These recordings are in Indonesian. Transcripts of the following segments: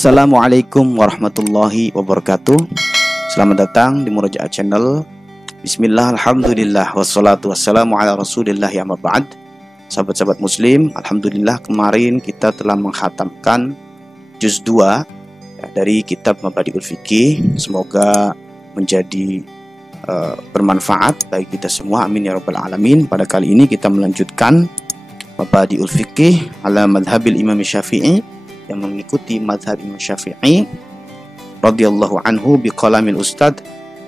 Assalamualaikum warahmatullahi wabarakatuh. Selamat datang di Murojaah Channel. Bismillah, alhamdulillah, wassalatu wassalamu ala rasulillah, amma ba'd. Sahabat-sahabat muslim, alhamdulillah kemarin kita telah menghatamkan juz 2 dari kitab Mabadi'ul Fiqih. Semoga menjadi bermanfaat bagi kita semua, amin ya rabbal alamin. Pada kali ini kita melanjutkan Mabadi'ul Fiqih ala madhabil Imam Syafi'i, yang mengikuti mazhab Imam Syafi'i radhiyallahu anhu biqalamil ustad,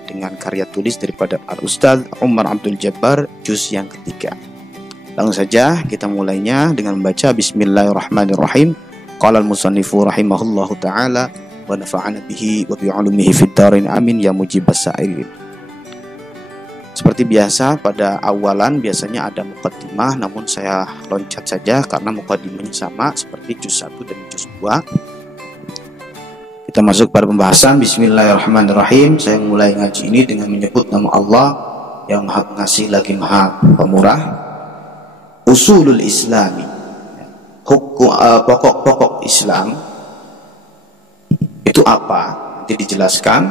dengan karya tulis daripada Al-Ustadz Umar Abdul Jabbar, juz yang ketiga. Langsung saja kita mulainya dengan membaca Bismillahirrahmanirrahim. Qala al-musannifu rahimahullahu ta'ala wa nafa'ana bihi wa bi'ulumihi fid dharain amin ya mujibas sa'ilin. Seperti biasa pada awalan biasanya ada muqaddimah, namun saya loncat saja karena muqaddimahnya sama seperti juz 1 dan juz 2. Kita masuk pada pembahasan. Bismillahirrahmanirrahim. Saya mulai ngaji ini dengan menyebut nama Allah yang Maha Pengasih lagi Maha Pemurah. Usulul Islami, hukum pokok-pokok Islam itu apa? Nanti dijelaskan.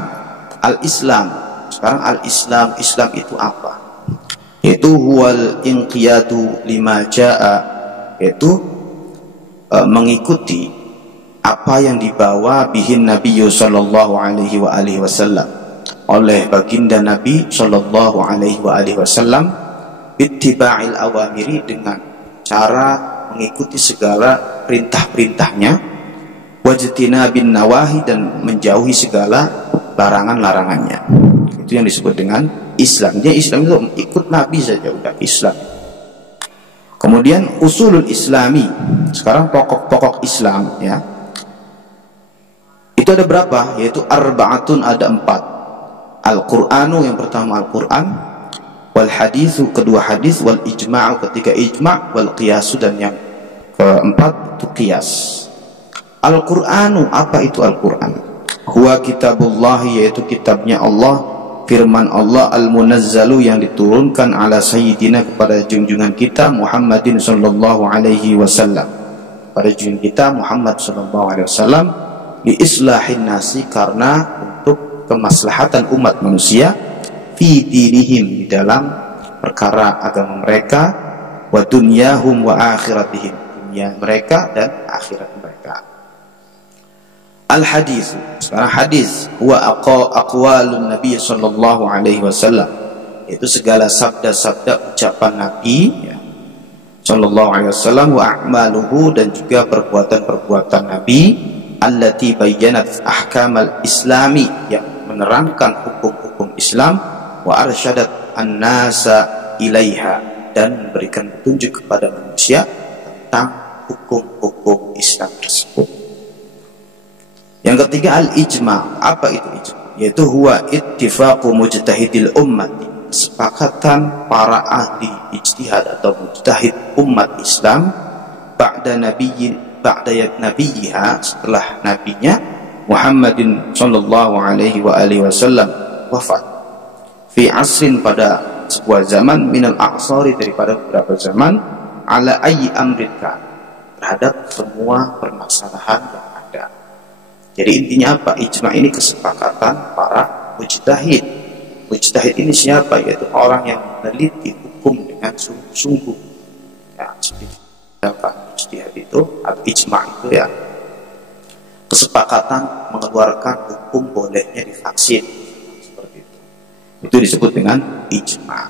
Al-Islam. Sekarang al-Islam, Islam itu apa? Yaitu huwal inqiyadu lima ja'a, yaitu mengikuti apa yang dibawa bihin Nabi sallallahu alaihi wa alihi wasallam, oleh baginda Nabi sallallahu alaihi wa alihi wasallam, bittiba'il awamiri, dengan cara mengikuti segala perintah-perintahnya, wajtina bin nawahi, dan menjauhi segala larangan-larangannya. Itu yang disebut dengan Islam. Dia Islam itu ikut Nabi saja udah Islam. Kemudian usulul Islami, sekarang pokok-pokok Islam ya. Itu ada berapa? Yaitu arba'atun, ada 4. Al-Qur'anu, yang pertama Al-Qur'an, wal haditsu, kedua hadis, wal ijma'u, ketiga ijma', wal qiyasu, dan yang keempat itu qiyas. Al-Qur'anu, apa itu Al-Qur'an? Huwa kitabullah, yaitu kitabnya Allah, firman Allah, al-munazzalu, yang diturunkan ala sayyidina, kepada junjungan kita Muhammadin sallallahu alaihi wasallam, pada junjungan kita Muhammad sallallahu alaihi wasallam, li islahin nasi, karena untuk kemaslahatan umat manusia, fi dinihim, di dalam perkara agama mereka, wa dunyahum wa akhiratihim, dunia mereka dan akhirat mereka. Al-hadis, sekarang hadis, huwa aqwalun Nabi sallallahu alaihi wasallam, itu segala sabda-sabda ucapan Nabi ya, sallallahu alaihi wasallam, wa a'maluhu, dan juga perbuatan-perbuatan Nabi, allati bayyanat ahkamal islami, yang menerangkan hukum-hukum Islam, wa arsyadat an-nasa ilaiha, dan memberikan petunjuk kepada manusia tentang hukum-hukum Islam tersebut. Yang ketiga al-ijma'. Apa itu ijma'? Yaitu huwa ittifaqu mujtahidil ummati, kesepakatan para ahli ijtihad atau mujtahid umat Islam, ba'da nabiyyiha, setelah nabinya Muhammadin sallallahu alaihi wa alihi wasallam wafat, fi asrin, pada sebuah zaman, minal a'sari, daripada beberapa zaman, ala ayyi amrika, terhadap semua permasalahan yang ada. Jadi intinya apa? Ijma' ini kesepakatan para mujtahid. Mujtahid ini siapa? Yaitu orang yang meneliti hukum dengan sungguh-sungguh. Ya, seperti apa ijtihad itu atau ijma' itu ya, kesepakatan mengeluarkan hukum bolehnya divaksin, seperti itu. Itu disebut dengan ijma'.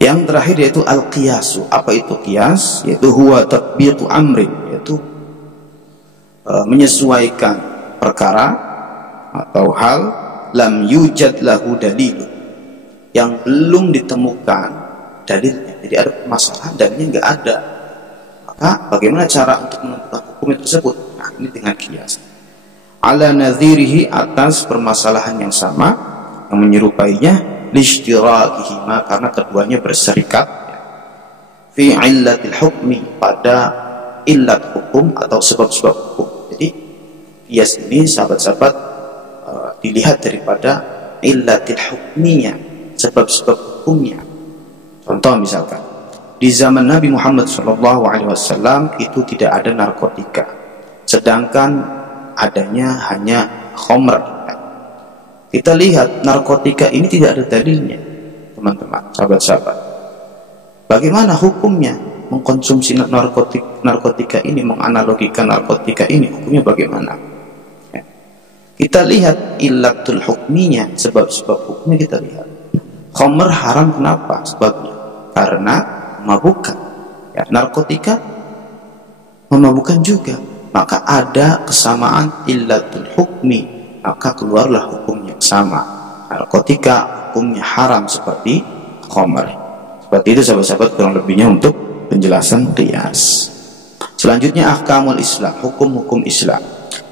Yang terakhir yaitu al-qiyasu. Apa itu qiyas? Yaitu huwa tatbiqu amrin, yaitu menyesuaikan perkara atau hal, lam yujad lahu dalil, yang belum ditemukan dalilnya. Jadi ada permasalahan dalilnya nggak ada, maka bagaimana cara untuk menentukan hukum tersebut? Nah, ini dengan qiyas. ala nadhirihi, atas permasalahan yang sama, yang menyerupainya, lishtirakihima, karena keduanya berserikat, fi illatil hukmi, pada illat hukum atau sebab-sebab hukum. Jadi qiyas ini sahabat-sahabat dilihat daripada illatil hukminya, sebab-sebab hukumnya. Contoh misalkan di zaman Nabi Muhammad SAW itu tidak ada narkotika, sedangkan adanya hanya khamr. Kita lihat narkotika ini tidak ada dalilnya, teman-teman, sahabat-sahabat. Bagaimana hukumnya mengkonsumsi narkotika ini, menganalogikan narkotika ini, hukumnya bagaimana? Ya. Kita lihat illatul hukminya, sebab-sebab hukumnya kita lihat. Khamr haram, kenapa? Sebabnya karena memabukkan. Ya, narkotika memabukkan juga. Maka ada kesamaan illatul hukmi, maka keluarlah hukum yang sama. Narkotika hukumnya haram seperti khamr. Seperti itu sahabat-sahabat kurang lebihnya untuk penjelasan qiyas. Selanjutnya ahkamul Islam, hukum-hukum Islam.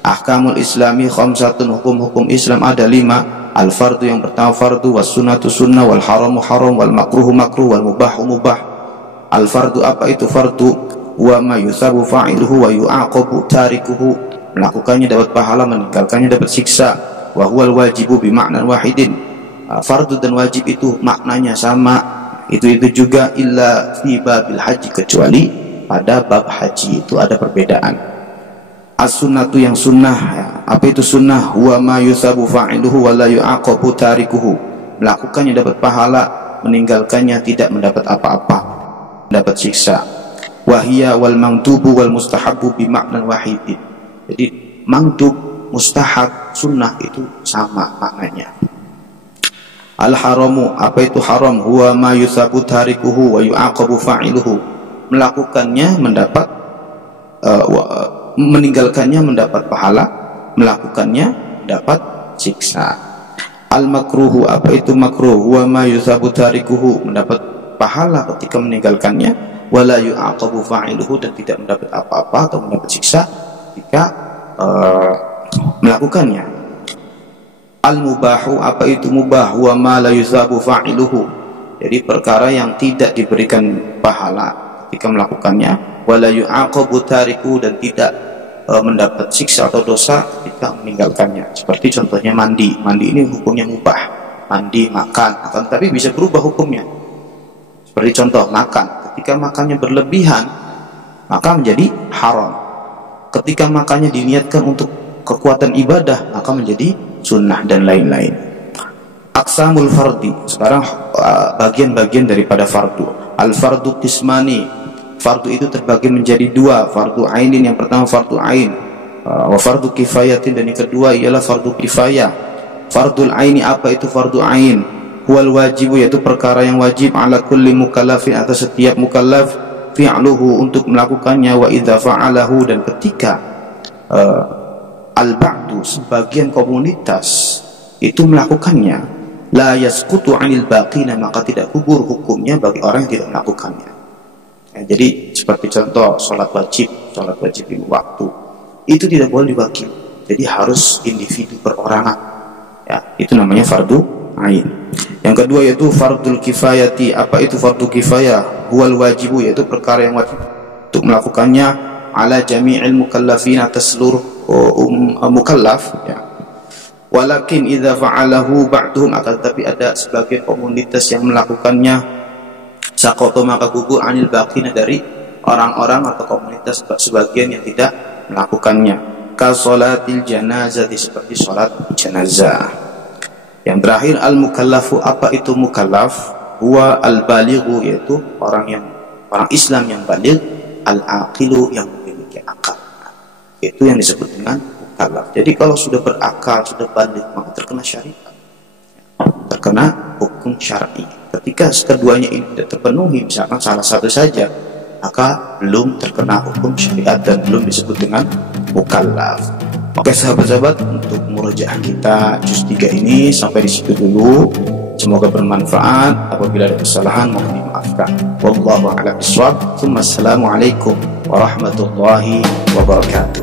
Ahkamul Islami khamsatun, hukum-hukum Islam ada 5. Al-fardu, yang pertama fardu, was sunnatu sunnah, wal haramu haram, wal makruhu makruh, wal mubahu mubah. Al-fardu, apa itu fardu? Wa ma yusabu fa'iluhu wa yu'aqabu tarikuhu, melakukannya dapat pahala, meninggalkannya dapat siksa. Wa huwal wajibu bi ma'nan wahidin, fardu dan wajib itu maknanya sama, itu juga, illa fi babil haji, kecuali pada bab haji itu ada perbedaan. As-sunnatu, yang sunnah, ya. Apa itu sunnah? Wa ma yusabu fa'iluhu wa la yu'aqabu tarikuhu, melakukannya dapat pahala, meninggalkannya tidak mendapat apa-apa, mendapat siksa. Wahia wal mangdubu wal mustahabu bi ma'nan wahidin, jadi mangdub, mustahab, sunnah itu sama maknanya. Al haramu, apa itu haram? Huwa ma yusabu tarikuhu wa yu'aqabu fa'iluhu, melakukannya mendapat meninggalkannya mendapat pahala, melakukannya dapat siksa. Al makruhu, apa itu makruh? Huwa ma yusabu tarikuhu, mendapat pahala ketika meninggalkannya, wala yu'aqabu fa'iluhu, dan tidak mendapat apa-apa atau mendapat siksa ketika melakukannya. Al-mubahu, apa itu mubah? Wa ma la yusabu fa'iluhu, jadi perkara yang tidak diberikan pahala ketika melakukannya, wala yu'aqabu tariku, dan tidak mendapat siksa atau dosa ketika meninggalkannya. Seperti contohnya mandi. Mandi ini hukumnya mubah, mandi, makan, tapi bisa berubah hukumnya. Seperti contoh makan, ketika makannya berlebihan maka menjadi haram. Ketika makannya diniatkan untuk kekuatan ibadah maka menjadi sunnah, dan lain-lain. Aqsamul fardi, sekarang bagian-bagian daripada fardu. Al fardu qismani, fardu itu terbagi menjadi 2. Fardu ainin, yang pertama fardu ain, wa fardu kifayatin, dan yang kedua ialah fardu kifayah. Fardul aini, apa itu fardu ain? Huwal wajibu, yaitu perkara yang wajib, ala kulli mukallafin, atas setiap mukallaf, fi'luhu, untuk melakukannya, wa idza fa'alahu, dan ketika al-ba'du, sebagian komunitas itu melakukannya, la yasqutu 'anil baqina, maka tidak gugur hukumnya bagi orang yang tidak melakukannya. Ya, jadi seperti contoh sholat wajib lima waktu, itu tidak boleh diwakil, jadi harus individu perorangan. Ya, itu namanya fardu ain. Yang kedua yaitu fardul kifayati, apa itu fardu kifayah? Huwal wajibu, yaitu perkara yang wajib untuk melakukannya, ala jami'il mukallafin, atas seluruh mukallaf, ya. Walakin idza fa'alahu ba'duhum, akan tetapi ada sebagian komunitas yang melakukannya, saqata, maka gugur, anil baqina, dari orang-orang atau komunitas sebagian yang tidak melakukannya. Ka sholatil janazah, seperti sholat jenazah. Yang terakhir al-mukallafu, apa itu mukallaf? Huwa al-balighu, yaitu orang Islam yang baligh, al-aqilu, yang memiliki akal. Itu yang disebut dengan mukallaf. Jadi kalau sudah berakal, sudah baligh, maka terkena syariat, terkena hukum syar'i. Ketika keduanya ini tidak terpenuhi, misalkan salah satu saja, maka belum terkena hukum syariat dan belum disebut dengan mukallaf. Oke sahabat-sahabat, untuk murojaah kita juz 3 ini sampai di situ dulu. Semoga bermanfaat. Apabila ada kesalahan mohon dimaafkan. Wallahu a'lam bishawab. Assalamualaikum warahmatullahi wabarakatuh.